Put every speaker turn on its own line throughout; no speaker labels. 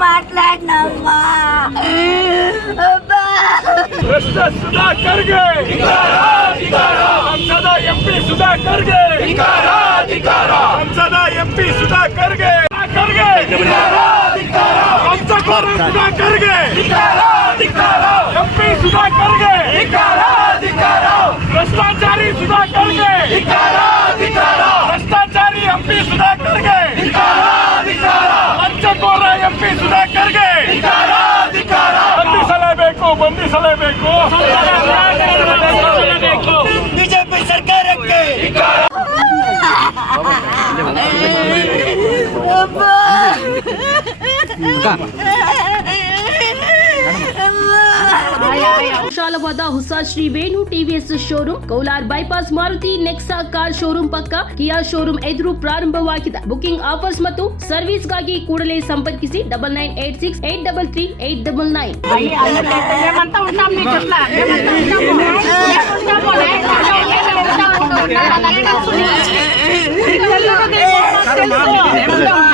మాట్లాడినమ్మా సుధాకర్ సంసద ఎంపీ సుధాకర్ సంసద MP Sudhakar Sudhakar MP Sudhakar భ్రష్టాచారి సుధాకర్ భ్రష్టాచారి ఎంపీ సుధాకర్ ಎಂಪಿ ಸುಧಾಕರ್ಗೆ ವಂಚಕೋರ ಎಂಪಿ ಸುಧಾಕರ್ಗೆ ಬಂಧಿಸಲೇಬೇಕು ಬಂಧಿಸಲೇಬೇಕು ಬಂಧಿಸಲೇಬೇಕು
ಬಿಜೆಪಿ ಸರ್ಕಾರಕ್ಕೆ
ವಿಶಾಲವಾದ ಹೊಸ Shri Venu TVS showroom Kolar bypass Maruti Nexa car showroom ಪಕ್ಕ ಕಿಯಾ ಶೋರೂಮ್ ಎದುರು ಪ್ರಾರಂಭವಾಗಿದೆ ಬುಕಿಂಗ್ ಆಫರ್ಸ್ ಮತ್ತು ಸರ್ವಿಸ್ ಗಾಗಿ ಕೂಡಲೇ ಸಂಪರ್ಕಿಸಿ double nine eight six eight double three eight double
nine ఉంటాం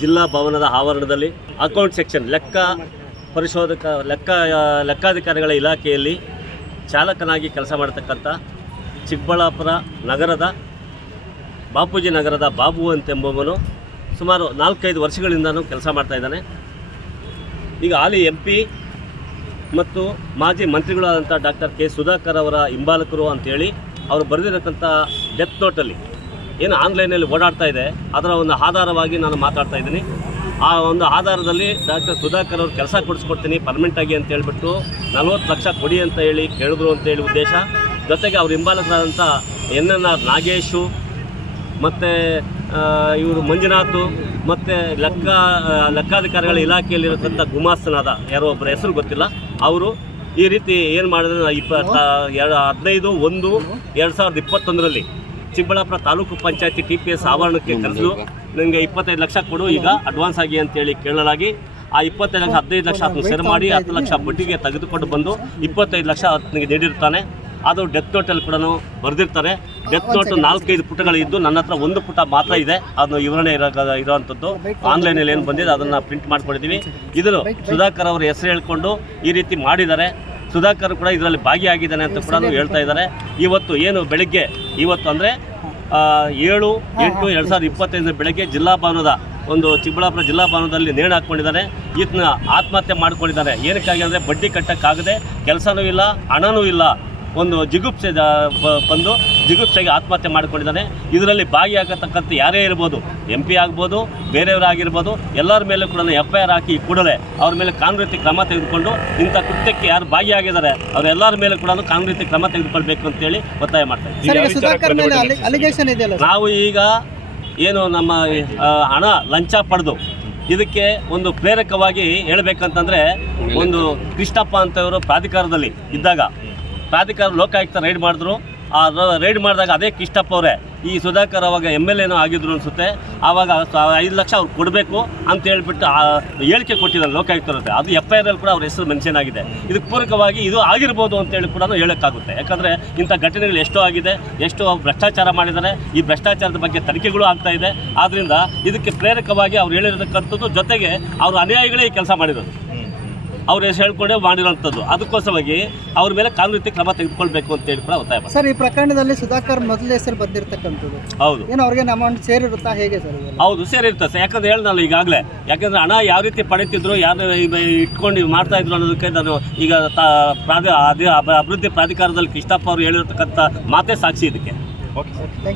ಜಿಲ್ಲಾ ಭವನದ ಆವರಣದಲ್ಲಿ ಅಕೌಂಟ್ ಸೆಕ್ಷನ್ ಲೆಕ್ಕ ಪರಿಶೋಧಕ ಲೆಕ್ಕ ಲೆಕ್ಕಾಧಿಕಾರಿಗಳ ಇಲಾಖೆಯಲ್ಲಿ ಚಾಲಕನಾಗಿ ಕೆಲಸ ಮಾಡತಕ್ಕಂಥ ಚಿಕ್ಕಬಳ್ಳಾಪುರ ನಗರದ ಬಾಪೂಜಿ ನಗರದ ಬಾಬು ಅಂತೆಂಬವನು ಸುಮಾರು ನಾಲ್ಕೈದು ವರ್ಷಗಳಿಂದನೂ ಕೆಲಸ ಮಾಡ್ತಾ ಇದ್ದಾನೆ. ಈಗ ಹಾಲಿ ಎಂ ಪಿ ಮತ್ತು ಮಾಜಿ ಮಂತ್ರಿಗಳಾದಂಥ ಡಾಕ್ಟರ್ ಕೆ ಸುಧಾಕರ್ ಅವರ ಹಿಂಬಾಲಕರು ಅಂತೇಳಿ ಅವರು ಬರೆದಿರತಕ್ಕಂಥ ಡೆತ್ ನೋಟಲ್ಲಿ ಏನು ಆನ್ಲೈನಲ್ಲಿ ಓಡಾಡ್ತಾ ಇದೆ, ಅದರ ಒಂದು ಆಧಾರವಾಗಿ ನಾನು ಮಾತಾಡ್ತಾ ಇದ್ದೀನಿ. ಆ ಒಂದು ಆಧಾರದಲ್ಲಿ ಡಾಕ್ಟರ್ ಸುಧಾಕರ್ ಅವ್ರು ಕೆಲಸ ಕೊಡಿಸ್ಕೊಡ್ತೀನಿ ಪರ್ಮನೆಂಟಾಗಿ ಅಂತ ಹೇಳಿಬಿಟ್ಟು ನಲ್ವತ್ತು ಲಕ್ಷ ಕೊಡಿ ಅಂತ ಹೇಳಿ ಕೇಳಿದ್ರು ಅಂತೇಳಿ ಉದ್ದೇಶ. ಜೊತೆಗೆ ಅವ್ರು ಹಿಂಬಾಲಕರಾದಂಥ ಎನ್ ಎನ್ ಆರ್ ನಾಗೇಶು, ಮತ್ತು ಇವರು ಮಂಜುನಾಥು, ಮತ್ತು ಲೆಕ್ಕ ಲೆಕ್ಕಾಧಿಕಾರಿಗಳ ಇಲಾಖೆಯಲ್ಲಿರತಕ್ಕಂಥ ಗುಮಾಸ್ತನಾದ, ಯಾರೋ ಒಬ್ಬರ ಹೆಸರು ಗೊತ್ತಿಲ್ಲ, ಅವರು ಈ ರೀತಿ ಏನು ಮಾಡಿದ್ರೆ ಇಪ್ಪತ್ತ ಎರಡು ಹದಿನೈದು ಒಂದು ಎರಡು ಸಾವಿರದ ಇಪ್ಪತ್ತೊಂದರಲ್ಲಿ Chikkaballapur taluk panchayat T P S ಆವರಣಕ್ಕೆ ಕರೆದು ನನಗೆ ಇಪ್ಪತ್ತೈದು ಲಕ್ಷ ಕೊಡು ಈಗ ಅಡ್ವಾನ್ಸ್ ಆಗಿ ಅಂತೇಳಿ ಕೇಳಲಾಗಿ ಆ ಇಪ್ಪತ್ತೈದು ಲಕ್ಷ ಹದಿನೈದು ಲಕ್ಷ ಅದನ್ನು ಸೆರೆ ಮಾಡಿ ಹತ್ತು ಲಕ್ಷ ಬಡ್ಡಿಗೆ ತೆಗೆದುಕೊಂಡು ಬಂದು ಇಪ್ಪತ್ತೈದು ಲಕ್ಷ ನನಗೆ ನೀಡಿರ್ತಾನೆ. ಅದು ಡೆತ್ ನೋಟಲ್ಲಿ ಕೂಡ ಬರೆದಿರ್ತಾರೆ. ಡೆತ್ ನೋಟ್ ನಾಲ್ಕೈದು ಪುಟಗಳಿದ್ದು ನನ್ನ ಹತ್ರ ಒಂದು ಪುಟ ಮಾತ್ರ ಇದೆ. ಅದನ್ನು ವಿವರಣೆ ಇರೋ ಇರೋವಂಥದ್ದು ಆನ್ಲೈನಲ್ಲಿ ಏನು ಬಂದಿದೆ ಅದನ್ನು ಪ್ರಿಂಟ್ ಮಾಡ್ಕೊಂಡಿದ್ದೀವಿ ಇದನ್ನು ಸುಧಾಕರ್ ಅವರ ಹೆಸರು ಹೇಳ್ಕೊಂಡು ಈ ರೀತಿ ಮಾಡಿದ್ದಾರೆ. ಸುಧಾಕರ್ ಕೂಡ ಇದರಲ್ಲಿ ಭಾಗಿಯಾಗಿದ್ದಾನೆ ಅಂತ ಕೂಡ ಹೇಳ್ತಾ ಇದ್ದಾರೆ. ಇವತ್ತು ಏನು ಬೆಳಗ್ಗೆ ಇವತ್ತು ಅಂದರೆ ಏಳು ಎಂಟು ಎರಡು ಸಾವಿರದ ಇಪ್ಪತ್ತೈದರ ಬೆಳಗ್ಗೆ ಜಿಲ್ಲಾ ಭವನದ ಒಂದು ಚಿಕ್ಕಬಳ್ಳಾಪುರ ಜಿಲ್ಲಾ ಭವನದಲ್ಲಿ ನೇಣು ಹಾಕ್ಕೊಂಡಿದ್ದಾರೆ ಈತನ ಆತ್ಮಹತ್ಯೆ ಮಾಡ್ಕೊಂಡಿದ್ದಾರೆ. ಏನಕ್ಕಾಗಿ ಅಂದರೆ ಬಡ್ಡಿ ಕಟ್ಟಕ್ಕಾಗದೆ ಕೆಲಸನೂ ಇಲ್ಲ ಹಣನೂ ಇಲ್ಲ. ಒಂದು ಜಿಗುಪ್ಸೆ ಬಂದು ಜಿಗುಪ್ಸೆಗೆ ಆತ್ಮಹತ್ಯೆ ಮಾಡಿಕೊಂಡಿದ್ದಾನೆ. ಇದರಲ್ಲಿ ಭಾಗಿಯಾಗತಕ್ಕಂಥ ಯಾರೇ ಇರ್ಬೋದು ಎಂ ಪಿ ಆಗ್ಬೋದು ಬೇರೆಯವರಾಗಿರ್ಬೋದು ಎಲ್ಲರ ಮೇಲೆ ಕೂಡ ಎಫ್ ಐ ಆರ್ ಹಾಕಿ ಕೂಡಲೇ ಅವ್ರ ಮೇಲೆ ಕಾನೂನು ರೀತಿ ಕ್ರಮ ತೆಗೆದುಕೊಂಡು ಇಂಥ ಕೃತ್ಯಕ್ಕೆ ಯಾರು ಭಾಗಿಯಾಗಿದ್ದಾರೆ ಅವರೆಲ್ಲರ ಮೇಲೆ ಕೂಡ ಕಾನೂನು ರೀತಿ ಕ್ರಮ ತೆಗೆದುಕೊಳ್ಬೇಕು ಅಂತೇಳಿ ಒತ್ತಾಯ
ಮಾಡ್ತಾರೆ
ನಾವು ಈಗ ಏನು ನಮ್ಮ ಹಣ ಲಂಚ ಪಡೆದು ಇದಕ್ಕೆ ಒಂದು ಪ್ರೇರಕವಾಗಿ ಹೇಳಬೇಕಂತಂದರೆ ಒಂದು ಕೃಷ್ಣಪ್ಪ ಅಂತವರು ಪ್ರಾಧಿಕಾರದಲ್ಲಿ ಇದ್ದಾಗ ಪ್ರಾಧಿಕಾರ ಲೋಕಾಯುಕ್ತ ರೈಡ್ ಮಾಡಿದ್ರು. ಆ ರೈಡ್ ಮಾಡಿದಾಗ ಅದೇ ಕೃಷ್ಣಪ್ಪ ಅವರೇ, ಈ ಸುಧಾಕರ್ ಅವಾಗ ಎಂ ಎಲ್ ಎನೋ ಆಗಿದ್ರು ಅನಿಸುತ್ತೆ. ಆವಾಗ ಐದು ಲಕ್ಷ ಅವ್ರು ಕೊಡಬೇಕು ಅಂತ ಹೇಳ್ಬಿಟ್ಟು ಹೇಳಿಕೆ ಕೊಟ್ಟಿದ್ದಾರೆ ಲೋಕಾಯುಕ್ತರತ್ತೆ ಅದು ಎಫ್ ಐ ಆರ್ ಕೂಡ ಅವ್ರ ಹೆಸರು ಮೆನ್ಷನ್ ಆಗಿದೆ. ಇದಕ್ಕೆ ಪೂರಕವಾಗಿ ಇದು ಆಗಿರ್ಬೋದು ಅಂತೇಳಿ ಕೂಡ ಹೇಳೋಕ್ಕಾಗುತ್ತೆ. ಯಾಕಂದರೆ ಇಂಥ ಘಟನೆಗಳು ಎಷ್ಟೋ ಆಗಿದೆ, ಎಷ್ಟೋ ಭ್ರಷ್ಟಾಚಾರ ಮಾಡಿದ್ದಾರೆ. ಈ ಭ್ರಷ್ಟಾಚಾರದ ಬಗ್ಗೆ ತನಿಖೆಗಳು ಆಗ್ತಾ ಇದೆ. ಆದ್ದರಿಂದ ಇದಕ್ಕೆ ಪ್ರೇರಕವಾಗಿ ಅವ್ರು ಹೇಳಿರತಕ್ಕಂಥದ್ದು ಜೊತೆಗೆ ಅವರು ಅನುಯಾಯಿಗಳೇ ಈ ಕೆಲಸ ಮಾಡಿರೋದು. ಅವ್ರ ಹೆಸರು ಹೇಳ್ಕೊಂಡೇ ಮಾಡಿರೋಂಥದ್ದು ಅದಕ್ಕೋಸ್ಕರವಾಗಿ ಅವ್ರ ಮೇಲೆ ಕಾನೂನು ರೀತಿ ಕ್ರಮ ತೆಗೆದುಕೊಳ್ಬೇಕು ಅಂತ ಹೇಳಿ ಕೂಡ ಒತ್ತಾಯ
ಸರ್ ಈ ಪ್ರಕರಣದಲ್ಲಿ ಸುಧಾಕರ್ ಮೊದಲ ಹೆಸರು ಬಂದಿರತಕ್ಕಂಥದ್ದು.
ಹೌದು.
ಏನು ಅವ್ರಿಗೆ ಅಮೌಂಟ್ ಸೇರಿರುತ್ತಾ? ಹೇಗೆ ಸರ್
ಹೌದು ಸೇರಿರುತ್ತೆ ಸರ್. ಯಾಕಂದ್ರೆ ಹೇಳ್ದಲ್ಲ ಈಗಾಗಲೇ. ಯಾಕಂದ್ರೆ ಹಣ ಯಾವ ರೀತಿ ಪಡೀತಿದ್ರು ಯಾರು ಇಟ್ಕೊಂಡು ಮಾಡ್ತಾ ಇದ್ರು ಅನ್ನೋದಕ್ಕೆ ನಾನು ಈಗ ಪ್ರಾಧಿ ಅಭ- ಅಭಿವೃದ್ಧಿ ಪ್ರಾಧಿಕಾರದಲ್ಲಿ ಕೃಷ್ಣಪ್ಪ ಅವರು ಹೇಳಿರ್ತಕ್ಕಂಥ ಮಾತೇ ಸಾಕ್ಷಿ ಇದಕ್ಕೆ.